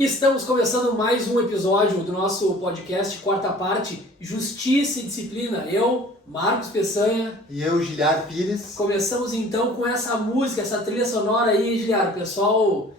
Estamos começando mais um episódio do nosso podcast, quarta parte, Justiça e Disciplina. Eu, Marcos Peçanha. E eu, Giliar Pires. Começamos então com essa música, essa trilha sonora aí, Giliar. Pessoal,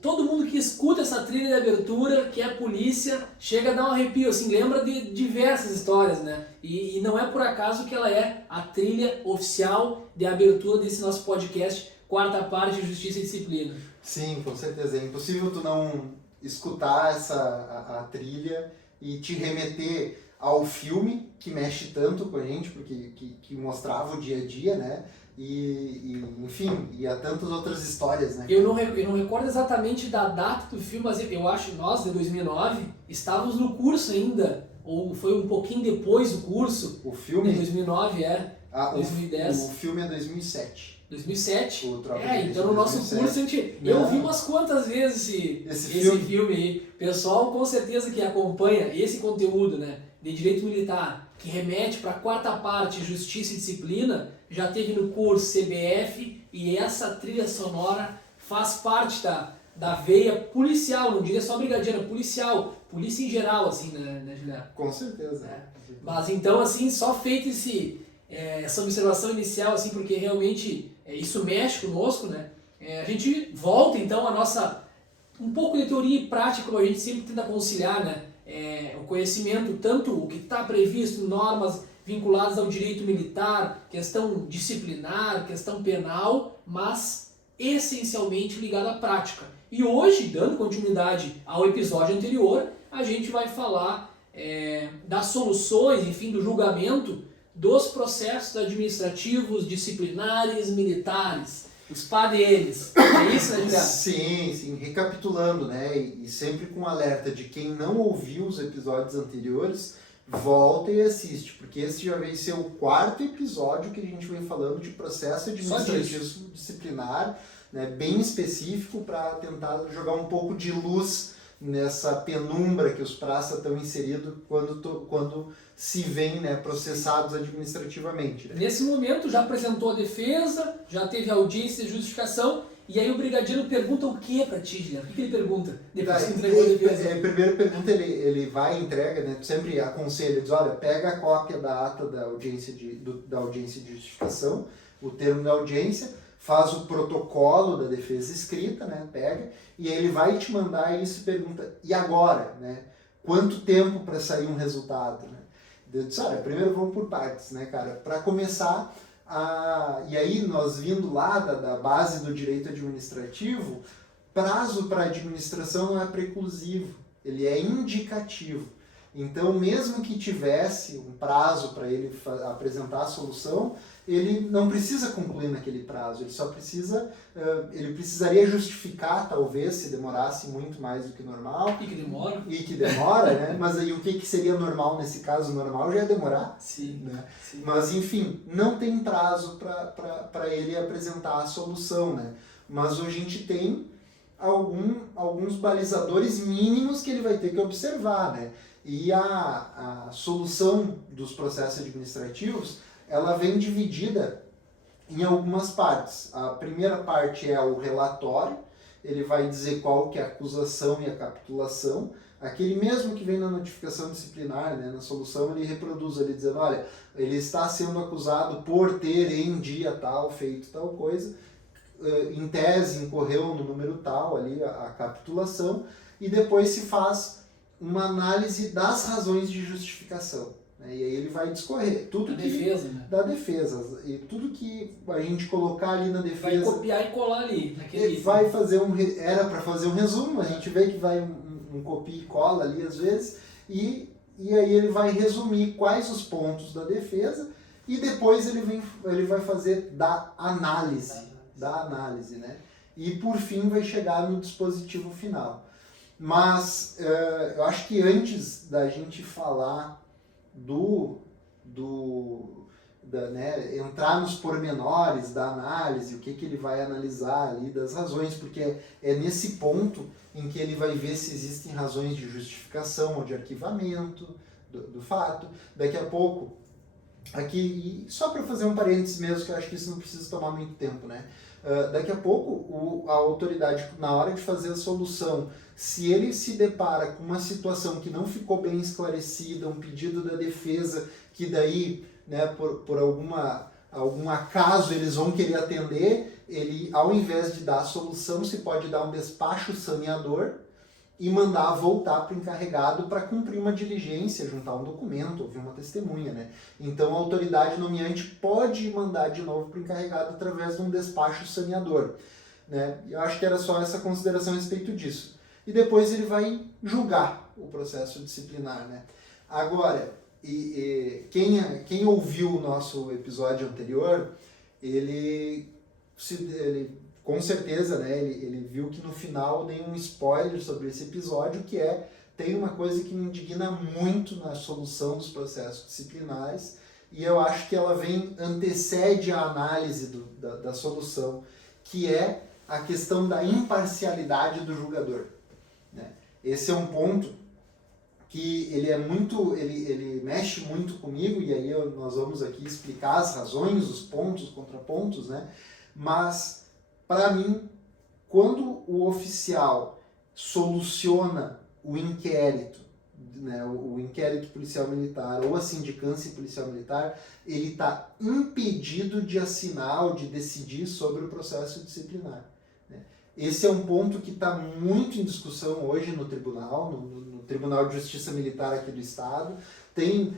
todo mundo que escuta essa trilha de abertura, que é a polícia, chega a dar um arrepio, assim, lembra de diversas histórias, né? E não é por acaso que ela é a trilha oficial de abertura desse nosso podcast, quarta parte, Justiça e Disciplina. Sim, com certeza. É impossível tu não escutar a trilha e te remeter ao filme que mexe tanto com a gente, porque que mostrava o dia a dia, né? Enfim, e a tantas outras histórias, né? Eu não recordo exatamente da data do filme, mas eu acho que nós, de 2009, estávamos no curso ainda, ou foi um pouquinho depois do curso. O filme? De 2009, 2010. O filme é 2007. 2007? Então no nosso 2007. Curso eu vi umas quantas vezes esse filme aí. Pessoal, com certeza que acompanha esse conteúdo, né, de direito militar, que remete para a quarta parte, Justiça e Disciplina, já teve no curso CBF, e essa trilha sonora faz parte da veia policial, não diria só brigadeira, policial, polícia em geral, assim, né Juliano? Com certeza. Mas então, assim, só feito essa observação inicial, assim, porque realmente isso mexe conosco, né? A gente volta, então, a nossa... um pouco de teoria e prática, como a gente sempre tenta conciliar, né? O conhecimento, tanto o que está previsto em normas vinculadas ao direito militar, questão disciplinar, questão penal, mas essencialmente ligado à prática. E hoje, dando continuidade ao episódio anterior, a gente vai falar das soluções, enfim, do julgamento dos processos administrativos, disciplinares, militares, os PADEs. É isso, né, Juliano? Sim. Recapitulando, né? E sempre com alerta de quem não ouviu os episódios anteriores, volta e assiste, porque esse já vai ser o quarto episódio que a gente vem falando de processo administrativo disciplinar, né, bem específico, para tentar jogar um pouco de luz nessa penumbra que os praças estão inseridos quando se veem, né, processados administrativamente. Né? Nesse momento já apresentou a defesa, já teve audiência de justificação, e aí o brigadeiro pergunta o que para ti, Guilherme? O que ele pergunta depois que entregou a defesa? Primeiro pergunta, ele vai e entrega, né, sempre aconselha, diz, olha, pega a cópia da ata da audiência de justificação, o termo da audiência, faz o protocolo da defesa escrita, né, pega, e aí ele vai te mandar isso e pergunta, e agora, né, quanto tempo para sair um resultado, né? Eu disse, olha, primeiro vamos por partes, né, cara, para começar, e aí nós vindo lá da base do direito administrativo, prazo para administração não é preclusivo, ele é indicativo. Então, mesmo que tivesse um prazo para ele apresentar a solução, ele não precisa concluir naquele prazo, ele só precisa, ele precisaria justificar, talvez, se demorasse muito mais do que normal. E que demora, né? Mas aí o que seria normal nesse caso? Normal já ia demorar. Sim. Né? Sim. Mas, enfim, não tem prazo para ele apresentar a solução, né? Mas a gente tem alguns balizadores mínimos que ele vai ter que observar, né? E a solução dos processos administrativos, ela vem dividida em algumas partes. A primeira parte é o relatório, ele vai dizer qual que é a acusação e a capitulação. Aquele mesmo que vem na notificação disciplinar, né, na solução, ele reproduz ali dizendo, olha, ele está sendo acusado por ter em dia tal feito tal coisa, em tese incorreu no número tal ali a capitulação, e depois se faz uma análise das razões de justificação. Né? E aí ele vai discorrer tudo da defesa. E tudo que a gente colocar ali na defesa... Vai copiar e colar ali. Vai fazer era para fazer um resumo, a gente vê que vai um copia e cola ali às vezes, e aí ele vai resumir quais os pontos da defesa, e depois ele vai fazer da análise, né? E por fim vai chegar no dispositivo final. Mas eu acho que antes da gente falar né, entrar nos pormenores da análise, o que ele vai analisar ali das razões, porque é nesse ponto em que ele vai ver se existem razões de justificação ou de arquivamento do fato. Daqui a pouco, aqui, e só para fazer um parênteses mesmo, que eu acho que isso não precisa tomar muito tempo, né? Daqui a pouco, a autoridade, na hora de fazer a solução, se ele se depara com uma situação que não ficou bem esclarecida, um pedido da defesa, que daí, né, por algum acaso eles vão querer atender, ele, ao invés de dar a solução, se pode dar um despacho saneador e mandar voltar para o encarregado para cumprir uma diligência, juntar um documento, ouvir uma testemunha, né? Então a autoridade nomeante pode mandar de novo para o encarregado através de um despacho saneador, né? Eu acho que era só essa consideração a respeito disso. E depois ele vai julgar o processo disciplinar, né? Agora, quem ouviu o nosso episódio anterior, ele com certeza, né, ele viu que no final dei um spoiler sobre esse episódio, que tem uma coisa que me indigna muito na solução dos processos disciplinares, e eu acho que ela antecede a análise da solução, que é a questão da imparcialidade do julgador, né? Esse é um ponto que ele mexe muito comigo, e aí nós vamos aqui explicar as razões, os pontos, os contrapontos, né? Mas, para mim, quando o oficial soluciona o inquérito, né, o inquérito policial militar ou a sindicância policial militar, ele está impedido de assinar ou de decidir sobre o processo disciplinar, né? Esse é um ponto que está muito em discussão hoje no tribunal, no Tribunal de Justiça Militar aqui do Estado. Tem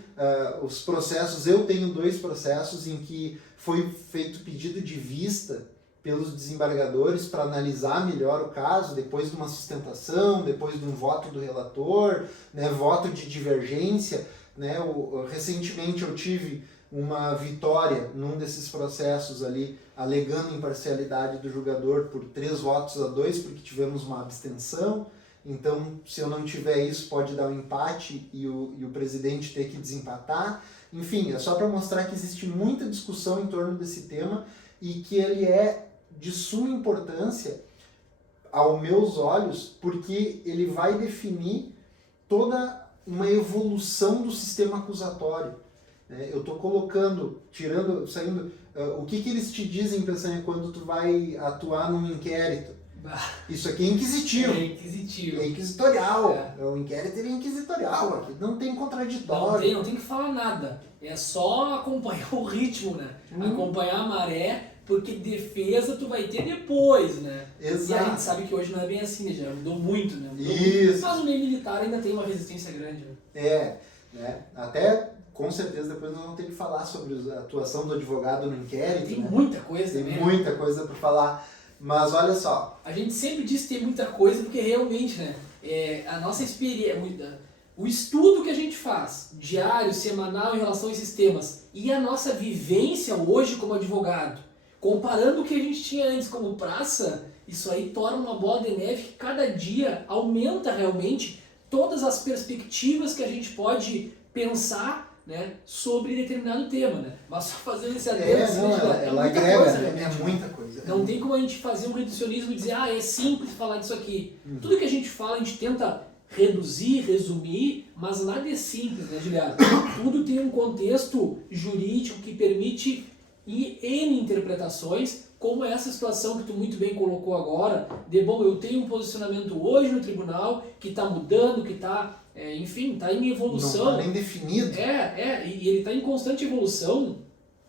os processos, eu tenho 2 processos em que foi feito pedido de vista pelos desembargadores para analisar melhor o caso, depois de uma sustentação, depois de um voto do relator, né, voto de divergência, né? Recentemente eu tive uma vitória num desses processos ali, alegando imparcialidade do julgador por 3 votos a 2, porque tivemos uma abstenção. Então, se eu não tiver isso, pode dar um empate e o presidente ter que desempatar. Enfim, é só para mostrar que existe muita discussão em torno desse tema e que ele é de suma importância, aos meus olhos, porque ele vai definir toda uma evolução do sistema acusatório, né? Eu estou colocando, saindo, o que eles te dizem, pensando quando tu vai atuar num inquérito. Isso aqui é inquisitivo. É inquisitivo. É inquisitorial. O inquérito é inquisitorial. Aqui não tem contraditório. Não tem que falar nada. É só acompanhar o ritmo, né? Acompanhar a maré, porque defesa tu vai ter depois, né? Exato. E a gente sabe que hoje não é bem assim, né? Já mudou muito, né? Isso. Mas o meio militar ainda tem uma resistência grande, né? Né? Até, com certeza, depois nós vamos ter que falar sobre a atuação do advogado no inquérito. Tem né? muita coisa Tem também. muita coisa para falar. Mas olha só. A gente sempre diz que tem muita coisa porque realmente, né? A nossa experiência, o estudo que a gente faz, diário, semanal, em relação a esses temas, e a nossa vivência hoje como advogado, comparando o que a gente tinha antes como praça, isso aí torna uma bola de neve que cada dia aumenta realmente todas as perspectivas que a gente pode pensar, né, sobre determinado tema, né? Mas só fazendo esse adendo, ela agrega, coisa, né? É muita coisa. Não tem como a gente fazer um reducionismo e dizer, é simples falar disso aqui. Tudo que a gente fala, a gente tenta reduzir, resumir, mas nada é simples, né, Juliano? Tudo tem um contexto jurídico que permite N interpretações, como essa situação que tu muito bem colocou agora, eu tenho um posicionamento hoje no tribunal que está mudando, que está, enfim, está em evolução. Não está nem definido. E ele está em constante evolução,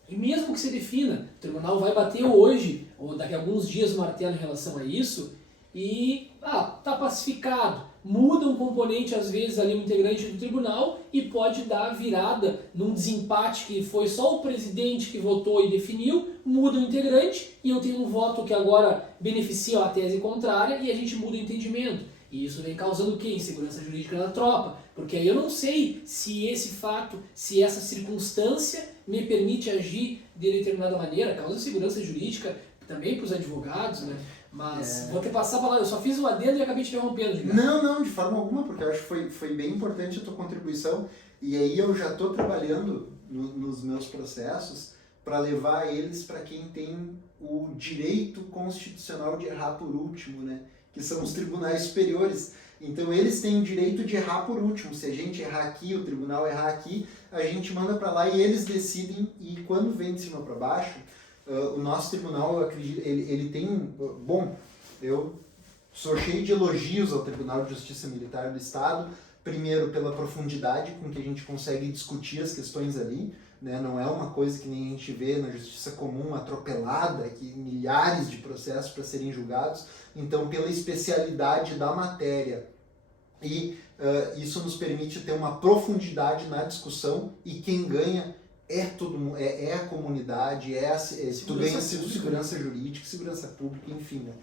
e mesmo que se defina, o tribunal vai bater hoje, ou daqui a alguns dias, o martelo em relação a isso, e está pacificado. Muda um componente, às vezes, ali um integrante do tribunal e pode dar virada num desempate que foi só o presidente que votou e definiu, muda o integrante e eu tenho um voto que agora beneficia a tese contrária e a gente muda o entendimento. E isso vem causando o quê? Insegurança jurídica na tropa. Porque aí eu não sei se esse fato, se essa circunstância me permite agir de determinada maneira, causa insegurança jurídica também para os advogados, né? Mas vou ter que passar a palavra, eu só fiz um adendo e acabei te interrompendo. Não, de forma alguma, porque eu acho que foi bem importante a tua contribuição. E aí eu já estou trabalhando nos meus processos para levar eles para quem tem o direito constitucional de errar por último, né? Que são os tribunais superiores. Então eles têm o direito de errar por último. Se a gente errar aqui, o tribunal errar aqui, a gente manda para lá e eles decidem. E quando vem de cima para baixo, o nosso tribunal, eu acredito, ele tem... Bom, eu sou cheio de elogios ao Tribunal de Justiça Militar do Estado, primeiro pela profundidade com que a gente consegue discutir as questões ali, né? Não é uma coisa que nem a gente vê na justiça comum, atropelada, que milhares de processos para serem julgados. Então, pela especialidade da matéria, e isso nos permite ter uma profundidade na discussão, e quem ganha é todo mundo, é a comunidade, tu ganha segurança jurídica, segurança pública, enfim, né?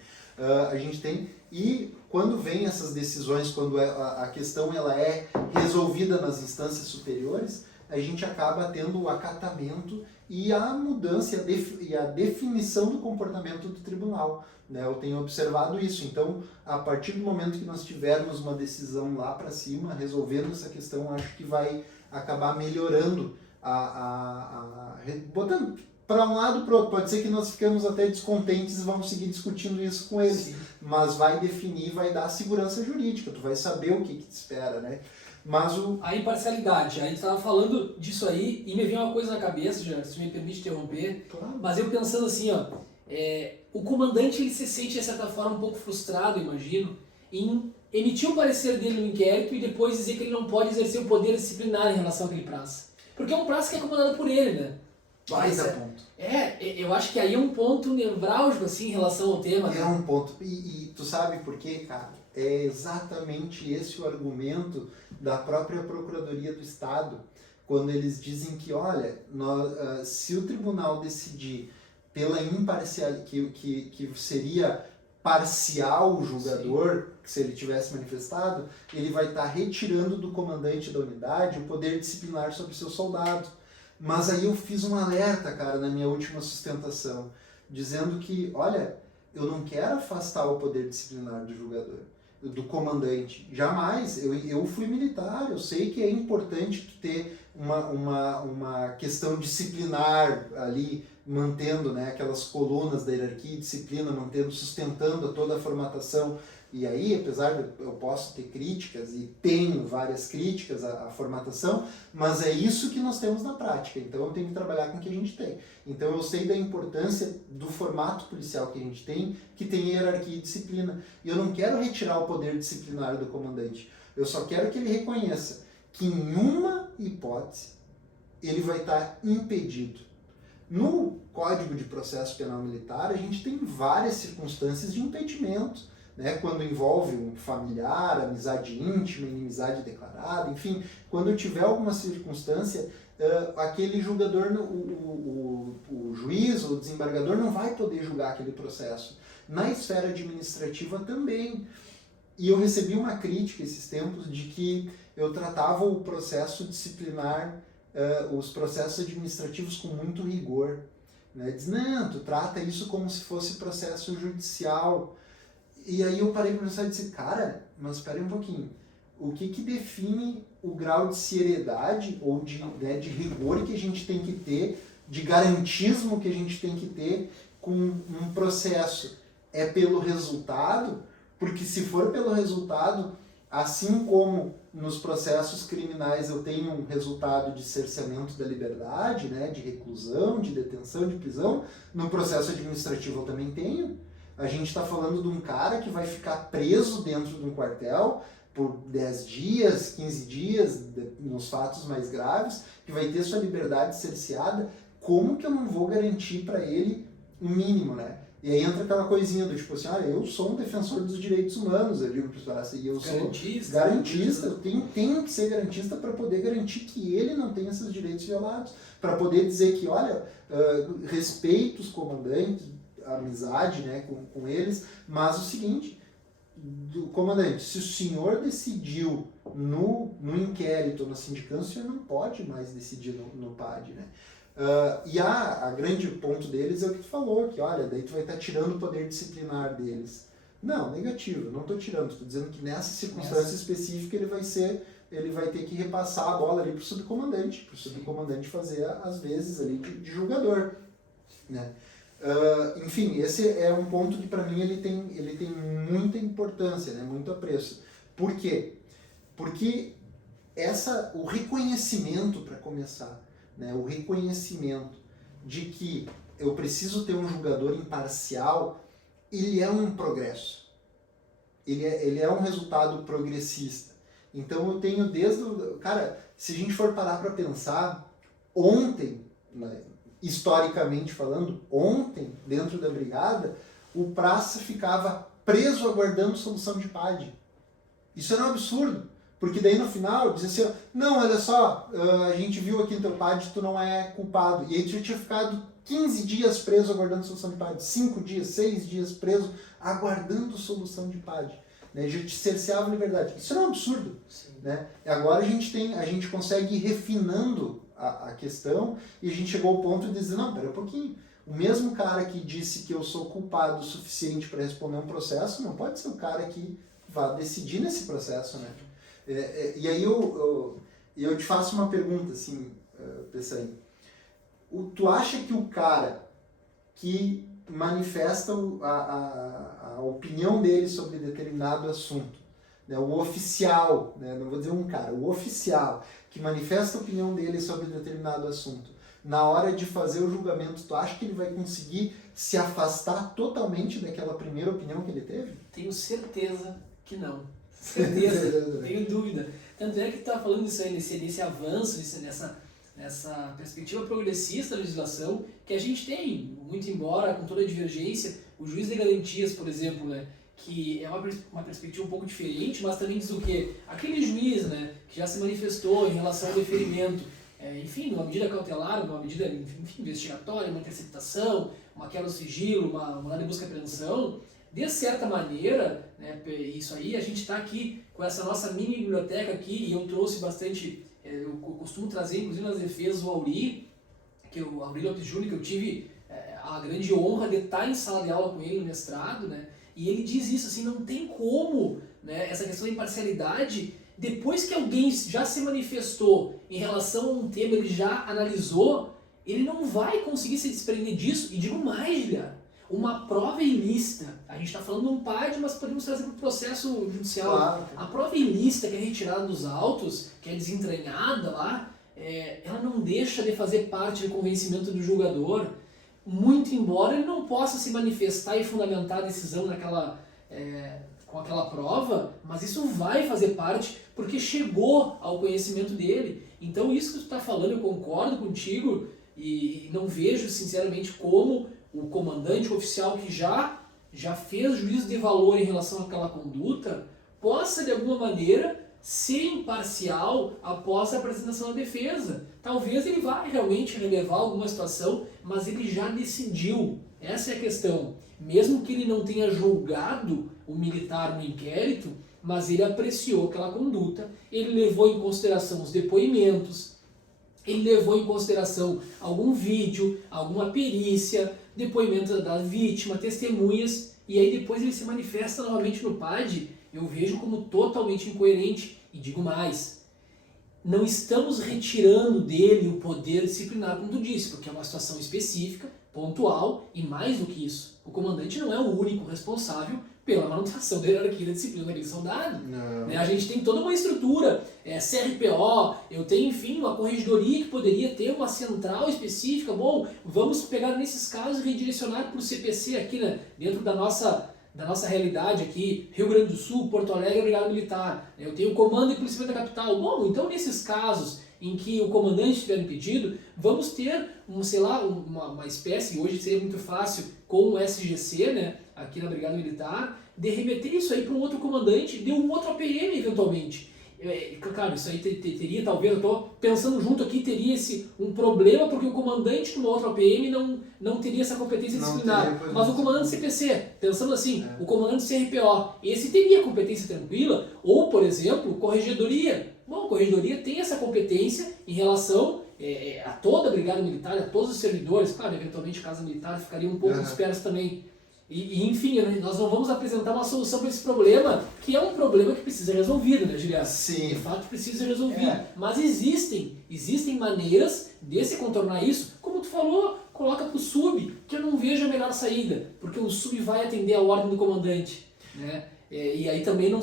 A gente tem, e quando vem essas decisões, quando a questão ela é resolvida nas instâncias superiores, a gente acaba tendo o acatamento e a mudança e a definição do comportamento do tribunal, né? Eu tenho observado isso. Então, a partir do momento que nós tivermos uma decisão lá para cima, resolvendo essa questão, acho que vai acabar melhorando, botando para um lado para o outro. Pode ser que nós ficamos até descontentes e vamos seguir discutindo isso com eles, sim, mas vai definir, vai dar segurança jurídica, tu vai saber o que te espera, né? Mas a imparcialidade, a gente estava falando disso aí e me veio uma coisa na cabeça, já, se me permite interromper, claro, mas eu pensando assim, ó, o comandante ele se sente de certa forma um pouco frustrado, imagino, em emitir o parecer dele no inquérito e depois dizer que ele não pode exercer o poder disciplinar em relação àquele praça. Porque é um praça que é comandado por ele, né? Ponto. Eu acho que aí é um ponto nevrálgico assim, em relação ao tema. É, né? Um ponto. E tu sabe por quê, cara? É exatamente esse o argumento da própria Procuradoria do Estado, quando eles dizem que, olha, se o tribunal decidir pela imparcialidade, que seria parcial o julgador, que se ele tivesse manifestado, ele vai estar retirando do comandante da unidade o poder disciplinar sobre o seu soldado. Mas aí eu fiz um alerta, cara, na minha última sustentação, dizendo que, olha, eu não quero afastar o poder disciplinar do julgador, do comandante. Jamais. Eu fui militar, eu sei que é importante ter uma questão disciplinar ali, mantendo, né, aquelas colunas da hierarquia e disciplina, sustentando toda a formatação. E aí, apesar de eu posso ter críticas, e tenho várias críticas à formatação, mas é isso que nós temos na prática, então eu tenho que trabalhar com o que a gente tem. Então eu sei da importância do formato policial que a gente tem, que tem hierarquia e disciplina. E eu não quero retirar o poder disciplinar do comandante, eu só quero que ele reconheça que em uma hipótese ele vai estar impedido. No Código de Processo Penal Militar, a gente tem várias circunstâncias de impedimento, né, quando envolve um familiar, amizade íntima, inimizade declarada, enfim, quando tiver alguma circunstância, aquele julgador, o juiz ou o desembargador não vai poder julgar aquele processo. Na esfera administrativa também. E eu recebi uma crítica esses tempos de que eu tratava o processo disciplinar, os processos administrativos com muito rigor, né? Diz, não, tu trata isso como se fosse processo judicial. E aí eu parei para pensar e disse, cara, mas espera um pouquinho, o que define o grau de seriedade ou de rigor que a gente tem que ter, de garantismo que a gente tem que ter com um processo? É pelo resultado? Porque se for pelo resultado, assim como nos processos criminais eu tenho um resultado de cerceamento da liberdade, né, de reclusão, de detenção, de prisão, no processo administrativo eu também tenho. A gente está falando de um cara que vai ficar preso dentro de um quartel por 10 dias, 15 dias, nos fatos mais graves, que vai ter sua liberdade cerceada. Como que eu não vou garantir para ele o mínimo, né? E aí entra aquela coisinha do tipo assim, eu sou um defensor dos direitos humanos, eu digo para os e eu sou garantista, eu tenho que ser garantista para poder garantir que ele não tenha esses direitos violados, para poder dizer que, olha, respeito os comandantes, amizade, né, com eles, mas o seguinte, do comandante, se o senhor decidiu no inquérito, na sindicância, o senhor não pode mais decidir no PAD, né? E a grande ponto deles é o que tu falou, que olha, daí tu vai estar tirando o poder disciplinar deles. Não, negativo, não estou tirando, estou dizendo que nessa circunstância específica ele vai ter que repassar a bola ali para o subcomandante fazer as vezes ali de julgador, né? Enfim, esse é um ponto que para mim ele tem muita importância, né, muito apreço. Por quê? Porque o reconhecimento, para começar, né, o reconhecimento de que eu preciso ter um julgador imparcial, ele é um progresso. Ele é um resultado progressista. Então eu tenho desde o... Cara, se a gente for parar para pensar, ontem, né, historicamente falando, ontem, dentro da brigada, o praça ficava preso aguardando solução de PAD. Isso era um absurdo. Porque daí no final dizia assim, não, olha só, a gente viu aqui no teu PAD, tu não é culpado. E aí tu já tinha ficado 15 dias preso aguardando solução de PAD, 5 dias, 6 dias preso aguardando solução de PAD. Né? Já te cerceava a liberdade. Isso era um absurdo. Né? Agora a gente consegue ir refinando a questão e a gente chegou ao ponto de dizer, não, pera um pouquinho. O mesmo cara que disse que eu sou culpado o suficiente para responder um processo, não pode ser o cara que vá decidir nesse processo, né? E aí eu te faço uma pergunta, assim, pensa aí. Tu acha que o cara que manifesta a opinião dele sobre determinado assunto, né, o oficial, né, não vou dizer um cara, o oficial que manifesta a opinião dele sobre determinado assunto, na hora de fazer o julgamento, tu acha que ele vai conseguir se afastar totalmente daquela primeira opinião que ele teve? Tenho certeza que não. Certeza, tenho dúvida. Tanto é que tu tá falando isso aí, nesse avanço, nessa perspectiva progressista da legislação, que a gente tem, muito embora com toda a divergência, o juiz de garantias, por exemplo, né, que é uma perspectiva um pouco diferente, mas também diz o quê? Aquele juiz, né, que já se manifestou em relação ao deferimento, enfim, numa medida cautelar, numa medida investigatória, uma interceptação, uma quebra do sigilo, uma mandada de busca e apreensão, de certa maneira, né, isso aí, a gente está aqui com essa nossa mini biblioteca aqui, e eu trouxe bastante, eu costumo trazer, inclusive nas defesas, o Auri Lopes Júnior, que eu tive a grande honra de estar em sala de aula com ele no mestrado, né, e ele diz isso, assim, não tem como, né, essa questão da imparcialidade, depois que alguém já se manifestou em relação a um tema, ele já analisou, ele não vai conseguir se desprender disso, e digo mais, Guilherme, uma prova ilícita, a gente está falando de um PAD, mas podemos trazer para o processo judicial. Claro. A prova ilícita que é retirada dos autos, que é desentranhada lá, ela não deixa de fazer parte do convencimento do julgador, muito embora ele não possa se manifestar e fundamentar a decisão com aquela prova, mas isso vai fazer parte porque chegou ao conhecimento dele. Então isso que tu está falando, eu concordo contigo e não vejo sinceramente como o comandante oficial que já fez juízo de valor em relação àquela conduta possa de alguma maneira ser imparcial após a apresentação da defesa. Talvez ele vá realmente relevar alguma situação, mas ele já decidiu. Essa é a questão. Mesmo que ele não tenha julgado o militar no inquérito, mas ele apreciou aquela conduta, ele levou em consideração os depoimentos, ele levou em consideração algum vídeo, alguma perícia, depoimento da vítima, testemunhas, e aí depois ele se manifesta novamente no PAD. Eu vejo como totalmente incoerente, e digo mais, não estamos retirando dele o poder disciplinar, como tu disse, porque é uma situação específica, pontual, e mais do que isso, o comandante não é o único responsável pela manutenção da hierarquia da disciplina daquele soldado. Né? A gente tem toda uma estrutura, CRPO, eu tenho, enfim, uma corregedoria que poderia ter uma central específica. Bom, vamos pegar nesses casos e redirecionar para o CPC aqui, né? Dentro da nossa realidade aqui, Rio Grande do Sul, Porto Alegre, Brigada Militar. Eu tenho o Comando e Polícia da Capital. Bom, então nesses casos em que o comandante estiver impedido, vamos ter uma espécie, hoje seria muito fácil, com o SGC, né, aqui na Brigada Militar, de remeter isso aí para um outro comandante, de um outro APM eventualmente. Claro, isso aí teria, talvez, eu estou pensando junto aqui, teria um problema porque o comandante de uma outra APM não teria essa competência disciplinar. Mas o comandante CPC, pensando assim, o comandante CRPO, esse teria competência tranquila, ou, por exemplo, corregedoria. Bom, a corregedoria tem essa competência em relação a toda a Brigada Militar, a todos os servidores. Claro, eventualmente, Casa Militar ficaria um pouco disperso também. E enfim, nós não vamos apresentar uma solução para esse problema, que é um problema que precisa ser resolvido, né, Juliano? Sim. De fato, precisa ser resolvido. Mas existem maneiras de se contornar isso. Como tu falou, coloca para o sub, que eu não vejo a melhor saída, porque o sub vai atender a ordem do comandante, né? E aí também não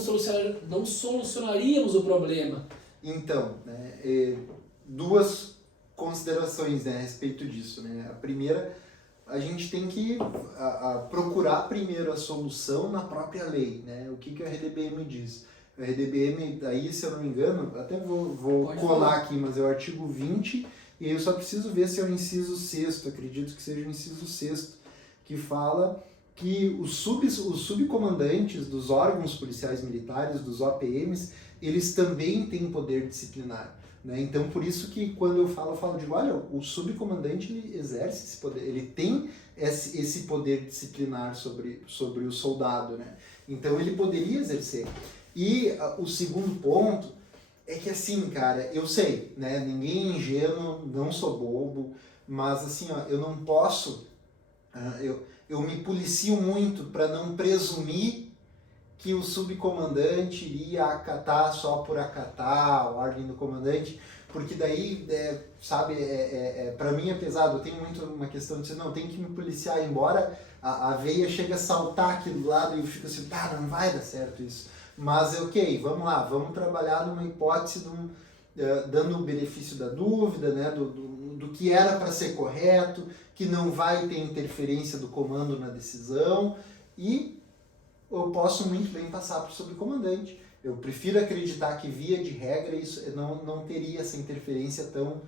solucionaríamos o problema. Então, né, duas considerações, né, a respeito disso. Né? A primeira, a gente tem que procurar primeiro a solução na própria lei, né? O que o RDBM diz? O RDBM, aí, se eu não me engano, até vou colar aqui, mas é o artigo 20, e aí eu só preciso ver se é o inciso 6º, acredito que seja o inciso 6º, que fala que os subcomandantes dos órgãos policiais militares, dos OPMs, eles também têm poder disciplinar. Né? Então, por isso que quando eu falo de, olha, o subcomandante ele exerce esse poder, ele tem esse poder disciplinar sobre o soldado, né? Então, ele poderia exercer. E o segundo ponto é que, assim, cara, eu sei, né? Ninguém é ingênuo, não sou bobo, mas, assim, ó, eu não posso, eu me policio muito para não presumir que o subcomandante iria acatar só por acatar a ordem do comandante, porque daí, sabe, para mim é pesado. Eu tenho muito uma questão de dizer, não, tem que me policiar, embora a veia chegue a saltar aqui do lado e eu fico assim, tá, não vai dar certo isso. Mas, ok, vamos lá, vamos trabalhar numa hipótese, dando o benefício da dúvida, né, do que era para ser correto, que não vai ter interferência do comando na decisão, e eu posso muito bem passar para o subcomandante. Eu prefiro acreditar que, via de regra, isso não teria essa interferência tão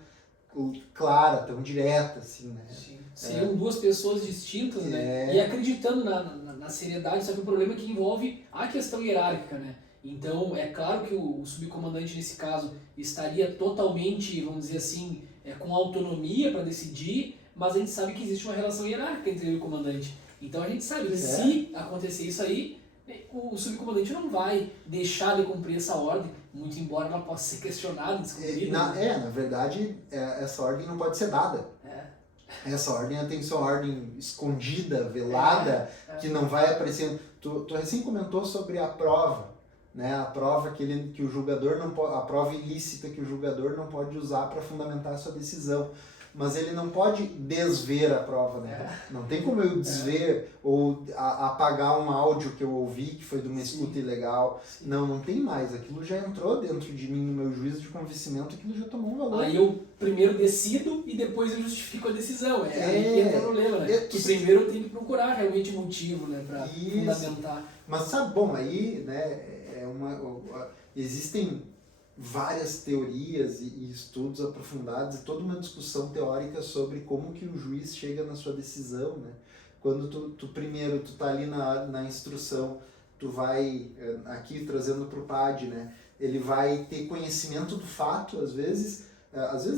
clara, tão direta, assim, né? Sim. Seriam duas pessoas distintas, né? E acreditando na seriedade, só que o problema é que envolve a questão hierárquica, né? Então, é claro que o subcomandante, nesse caso, estaria totalmente, vamos dizer assim, com autonomia para decidir, mas a gente sabe que existe uma relação hierárquica entre ele e o comandante. Então a gente sabe que se acontecer isso aí, o subcomandante não vai deixar de cumprir essa ordem, muito embora ela possa ser questionada, descumprida. Na verdade, essa ordem não pode ser dada. Essa ordem tem que ser uma ordem escondida, velada, que não vai aparecer. Tu recém comentou sobre a prova, né? A prova que o julgador não pode, a prova ilícita que o julgador não pode usar para fundamentar a sua decisão. Mas ele não pode desver a prova, né? Não tem como eu desver ou apagar um áudio que eu ouvi que foi de uma escuta ilegal. Sim. Não tem mais. Aquilo já entrou dentro de mim, no meu juízo de convencimento, aquilo já tomou um valor. Aí eu primeiro decido e depois eu justifico a decisão. Aí que entra o problema, né? Que primeiro eu tenho que procurar realmente motivo, né? Para fundamentar. Mas sabe, bom, aí, né, existem várias teorias e estudos aprofundados e toda uma discussão teórica sobre como que o juiz chega na sua decisão, né? Quando tu primeiro tá ali na instrução, tu vai, aqui trazendo para o PAD, né? Ele vai ter conhecimento do fato, às vezes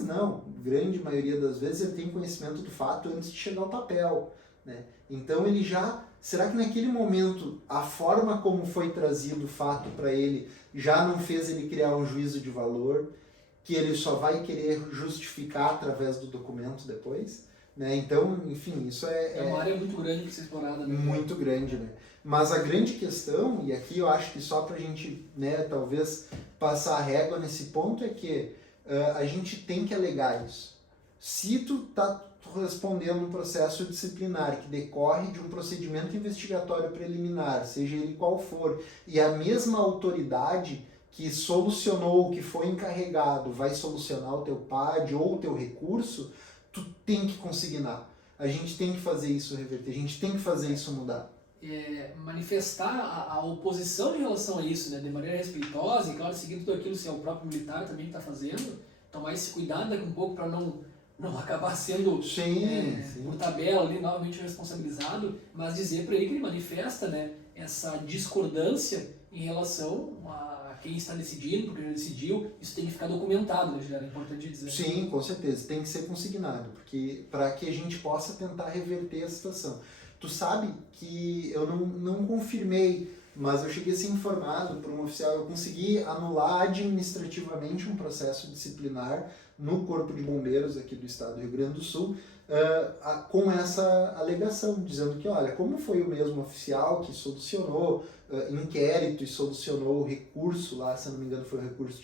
não, grande maioria das vezes ele tem conhecimento do fato antes de chegar ao papel, né? Então ele já, será que naquele momento a forma como foi trazido o fato para ele já não fez ele criar um juízo de valor, que ele só vai querer justificar através do documento depois? Né? Então, enfim, isso é uma área muito grande para ser explorada. Né? Muito grande, né? Mas a grande questão, e aqui eu acho que só para a gente, né, talvez passar a régua nesse ponto, é que a gente tem que alegar isso. Se tu tá respondendo um processo disciplinar que decorre de um procedimento investigatório preliminar, seja ele qual for, e a mesma autoridade que solucionou, que foi encarregado, vai solucionar o teu PAD ou o teu recurso, tu tem que consignar. A gente tem que fazer isso reverter, a gente tem que fazer isso mudar. Manifestar a oposição em relação a isso, né, de maneira respeitosa, e claro, seguindo tudo aquilo se é o próprio militar também que está fazendo, tomar esse cuidado daqui um pouco para não acabar sendo por tabela ali novamente responsabilizado, mas dizer para ele que ele manifesta, né, essa discordância em relação a quem está decidindo, porque ele decidiu. Isso tem que ficar documentado, né, Juliano? É importante dizer. Sim, com certeza, tem que ser consignado, porque para que a gente possa tentar reverter a situação. Tu sabe que eu não confirmei, mas eu cheguei a ser informado por um oficial, eu consegui anular administrativamente um processo disciplinar no Corpo de Bombeiros aqui do estado do Rio Grande do Sul, com essa alegação, dizendo que, olha, como foi o mesmo oficial que solucionou inquérito e solucionou o recurso lá, se não me engano foi o recurso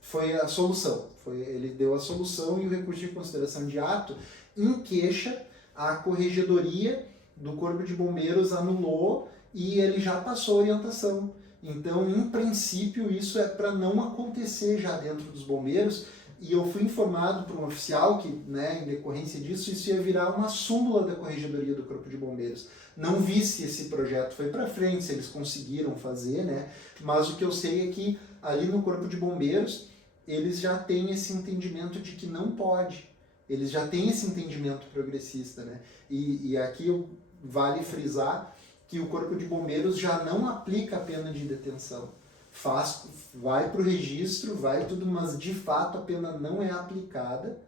foi a solução, ele deu a solução e o recurso de consideração de ato em queixa, a Corregedoria do Corpo de Bombeiros anulou e ele já passou a orientação. Então, em princípio, isso é para não acontecer já dentro dos bombeiros, e eu fui informado por um oficial que, né, em decorrência disso, isso ia virar uma súmula da Corregedoria do Corpo de Bombeiros. Não vi se esse projeto foi para frente, se eles conseguiram fazer, né? Mas o que eu sei é que ali no Corpo de Bombeiros eles já têm esse entendimento de que não pode. Eles já têm esse entendimento progressista, né? E aqui vale frisar que o Corpo de Bombeiros já não aplica a pena de detenção. Vai para o registro, vai tudo, mas de fato a pena não é aplicada,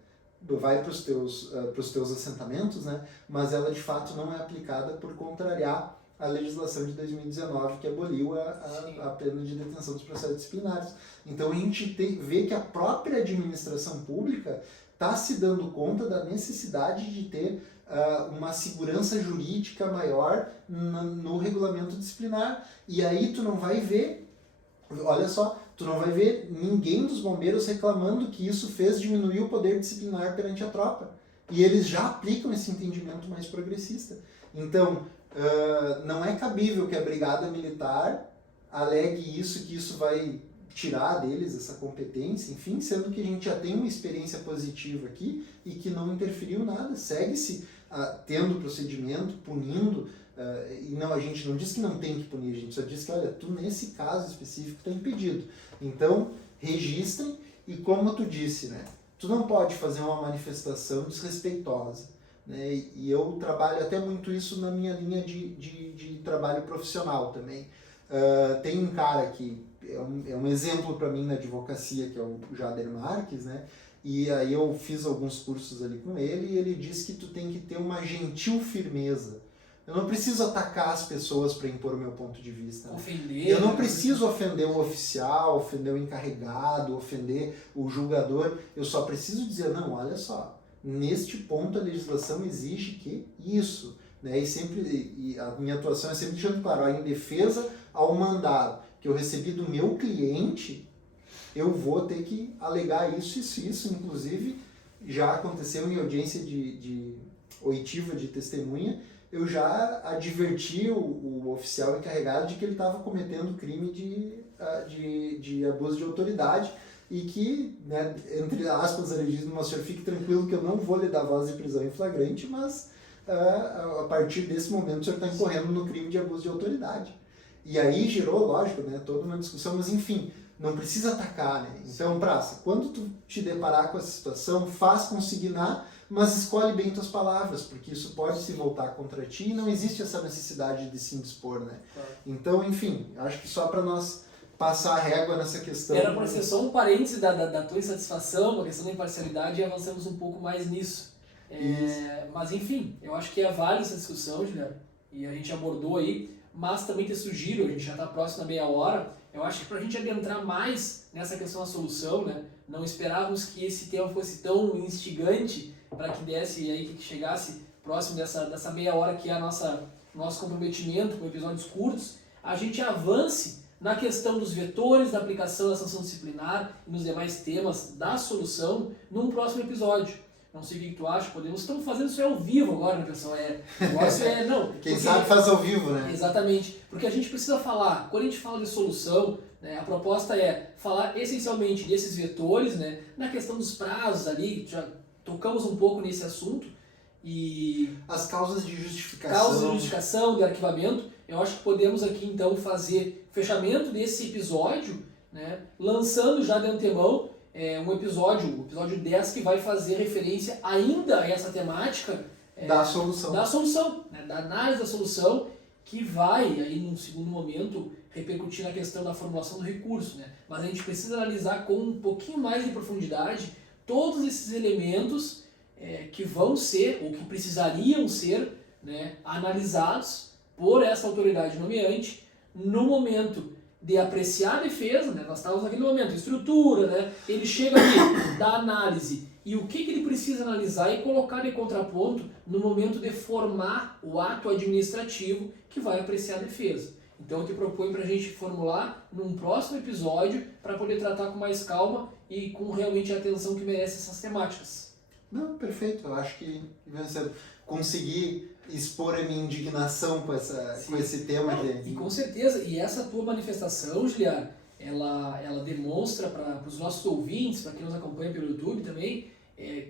vai para os teus assentamentos, né? Mas ela de fato não é aplicada por contrariar a legislação de 2019 que aboliu a pena de detenção dos processos disciplinares. Então a gente vê que a própria administração pública está se dando conta da necessidade de ter uma segurança jurídica maior no regulamento disciplinar. E aí tu não vai ver, olha só, tu não vai ver ninguém dos bombeiros reclamando que isso fez diminuir o poder disciplinar perante a tropa. E eles já aplicam esse entendimento mais progressista. Então, não é cabível que a Brigada Militar alegue isso, que isso vai tirar deles essa competência, enfim, sendo que a gente já tem uma experiência positiva aqui e que não interferiu nada, segue-se tendo procedimento, punindo, e não, a gente não diz que não tem que punir, a gente só diz que, olha, tu nesse caso específico está impedido. Então, registrem, e como tu disse, né, tu não pode fazer uma manifestação desrespeitosa, né, e eu trabalho até muito isso na minha linha de trabalho profissional também. Tem um cara que é um exemplo para mim na advocacia, que é o Jader Marques, né? E aí eu fiz alguns cursos ali com ele e ele disse que tu tem que ter uma gentil firmeza. Eu não preciso atacar as pessoas para impor o meu ponto de vista. Né? Ofender. Eu não preciso ofender o oficial, ofender o encarregado, ofender o julgador. Eu só preciso dizer, não, olha só, neste ponto a legislação exige que isso. Né? E a minha atuação é sempre deixando claro, em defesa ao mandado que eu recebi do meu cliente, eu vou ter que alegar isso, inclusive já aconteceu em audiência de oitiva de testemunha, eu já adverti o oficial encarregado de que ele estava cometendo crime de abuso de autoridade e que, né, entre aspas, ele diz, mas senhor, fique tranquilo que eu não vou lhe dar voz de prisão em flagrante, mas a partir desse momento o senhor está incorrendo no crime de abuso de autoridade. E aí gerou, lógico, né, toda uma discussão, mas enfim, não precisa atacar, né? Então, Praça, quando tu te deparar com essa situação, faz consignar, mas escolhe bem tuas palavras, porque isso pode se voltar contra ti e não existe essa necessidade de se indispor, né? Claro. Então, enfim, acho que só para nós passar a régua nessa questão... Era para ser só um parêntese da tua insatisfação, a questão da imparcialidade, e avançamos um pouco mais nisso. Mas, enfim, eu acho que é válida essa discussão, Juliano, e a gente abordou aí, mas também te sugiro, a gente já está próximo da meia hora, eu acho que para a gente adentrar mais nessa questão da solução, né, não esperávamos que esse tema fosse tão instigante para que desse aí, que chegasse próximo dessa meia hora que é nosso comprometimento com episódios curtos, a gente avance na questão dos vetores, da aplicação da sanção disciplinar e nos demais temas da solução num próximo episódio. Não sei o que tu acha, estamos fazendo isso ao vivo agora, né, pessoal? O negócio não. Quem sabe faz ao vivo, né? Exatamente. Porque a gente precisa falar, quando a gente fala de solução, né, a proposta é falar essencialmente desses vetores, né, na questão dos prazos ali, já tocamos um pouco nesse assunto, e... as causas de justificação. Causas de justificação, de arquivamento. Eu acho que podemos aqui, então, fazer fechamento desse episódio, né, lançando já de antemão o episódio 10, que vai fazer referência ainda a essa temática da solução, né, da análise da solução, que vai, aí num segundo momento, repercutir na questão da formulação do recurso. Né? Mas a gente precisa analisar com um pouquinho mais de profundidade todos esses elementos que vão ser, ou que precisariam ser, né, analisados por essa autoridade nomeante no momento de apreciar a defesa, né? Nós estávamos naquele momento, estrutura, né? Ele chega ali, dá análise, e o que ele precisa analisar e colocar de contraponto no momento de formar o ato administrativo que vai apreciar a defesa. Então eu te proponho para a gente formular num próximo episódio para poder tratar com mais calma e com realmente a atenção que merece essas temáticas. Não, perfeito, eu acho que conseguir expor a minha indignação com esse tema. E com certeza, e essa tua manifestação, Juliano, ela demonstra para os nossos ouvintes, para quem nos acompanha pelo YouTube também,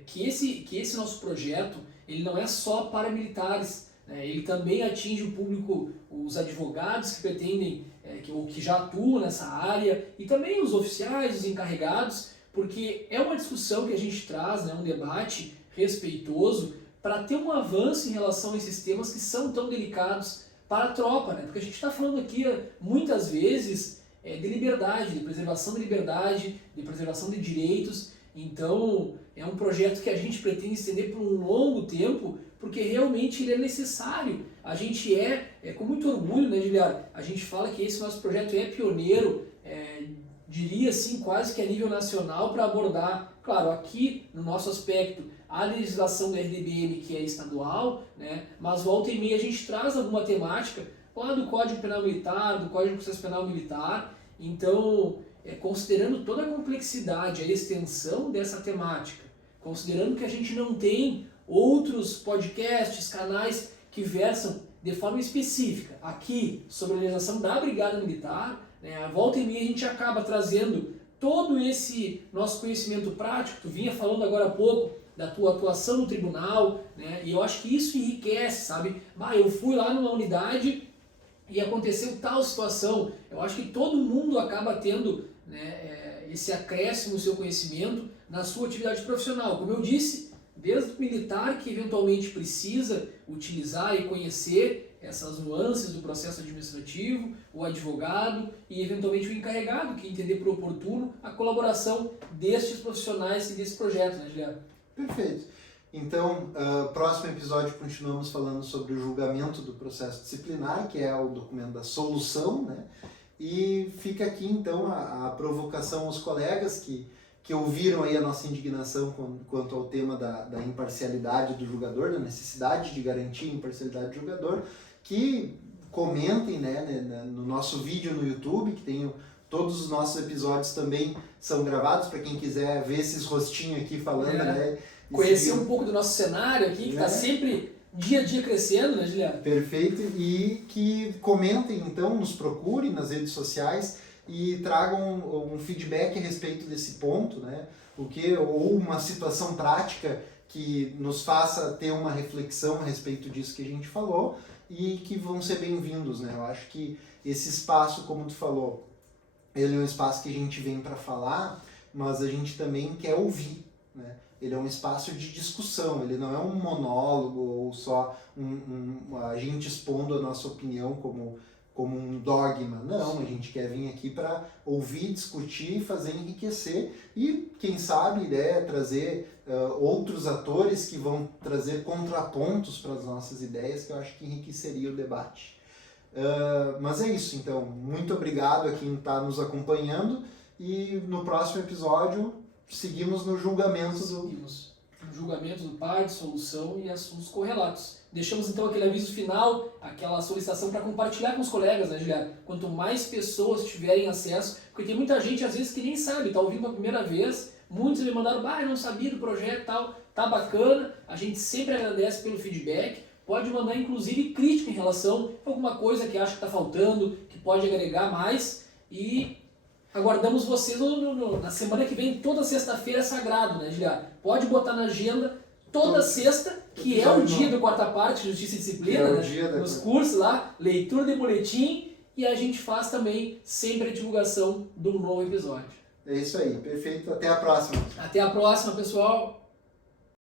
que esse nosso projeto ele não é só para militares, né? Ele também atinge o público, os advogados que pretendem, ou que já atuam nessa área, e também os oficiais, os encarregados, porque é uma discussão que a gente traz, né, um debate respeitoso, para ter um avanço em relação a esses temas que são tão delicados para a tropa, né? Porque a gente está falando aqui muitas vezes de liberdade, de preservação da liberdade, de preservação de direitos. Então é um projeto que a gente pretende estender por um longo tempo, porque realmente ele é necessário. A gente com muito orgulho, né, Giliar? A gente fala que esse nosso projeto é pioneiro, diria assim, quase que a nível nacional, para abordar, claro, aqui no nosso aspecto, a legislação do RDBM, que é estadual, né, mas volta e meia a gente traz alguma temática lá do Código Penal Militar, do Código de Processo Penal Militar. Então, considerando toda a complexidade, a extensão dessa temática, considerando que a gente não tem outros podcasts, canais que versam de forma específica aqui sobre a legislação da Brigada Militar, né, a volta e meia a gente acaba trazendo todo esse nosso conhecimento prático. Tu vinha falando agora há pouco da tua atuação no tribunal, né, e eu acho que isso enriquece, sabe? Eu fui lá numa unidade e aconteceu tal situação. Eu acho que todo mundo acaba tendo, né, esse acréscimo no seu conhecimento na sua atividade profissional. Como eu disse, desde o militar que eventualmente precisa utilizar e conhecer essas nuances do processo administrativo, o advogado e eventualmente o encarregado que entender por oportuno a colaboração destes profissionais e desse projeto, né, Juliano? Perfeito. Então, próximo episódio continuamos falando sobre o julgamento do processo disciplinar, que é o documento da solução, né? E fica aqui então a provocação aos colegas que ouviram aí a nossa indignação quanto ao tema da imparcialidade do julgador, da necessidade de garantir a imparcialidade do julgador, que comentem, né, no nosso vídeo no YouTube, que tem todos os nossos episódios também são gravados, para quem quiser ver esses rostinhos aqui falando, né? Conhecer um pouco do nosso cenário aqui, que está sempre dia a dia crescendo, né, Juliano? Perfeito, e que comentem então, nos procurem nas redes sociais e tragam um feedback a respeito desse ponto, né? Ou uma situação prática que nos faça ter uma reflexão a respeito disso que a gente falou e que vão ser bem-vindos, né? Eu acho que esse espaço, como tu falou, ele é um espaço que a gente vem para falar, mas a gente também quer ouvir, né? Ele é um espaço de discussão, ele não é um monólogo ou só a gente expondo a nossa opinião como um dogma. Não, a gente quer vir aqui para ouvir, discutir, fazer enriquecer e, quem sabe, trazer outros atores que vão trazer contrapontos para as nossas ideias, que eu acho que enriqueceria o debate. Mas é isso, então. Muito obrigado a quem está nos acompanhando e no próximo episódio seguimos no julgamento no julgamento do par de solução e assuntos correlatos. Deixamos então aquele aviso final, aquela solicitação para compartilhar com os colegas, né, Juliano? Quanto mais pessoas tiverem acesso, porque tem muita gente às vezes que nem sabe, está ouvindo pela primeira vez, muitos me mandaram, eu não sabia do projeto e tal, tá bacana, a gente sempre agradece pelo feedback, pode mandar inclusive crítica em relação a alguma coisa que acha que está faltando, que pode agregar mais, e aguardamos vocês na semana que vem. Toda sexta-feira é sagrado, né, Juliano? Pode botar na agenda toda sexta, que é o dia do quarta parte, Justiça e Disciplina, né? Nos cursos lá, leitura de boletim, e a gente faz também sempre a divulgação de um novo episódio. É isso aí, perfeito. Até a próxima. Até a próxima, pessoal.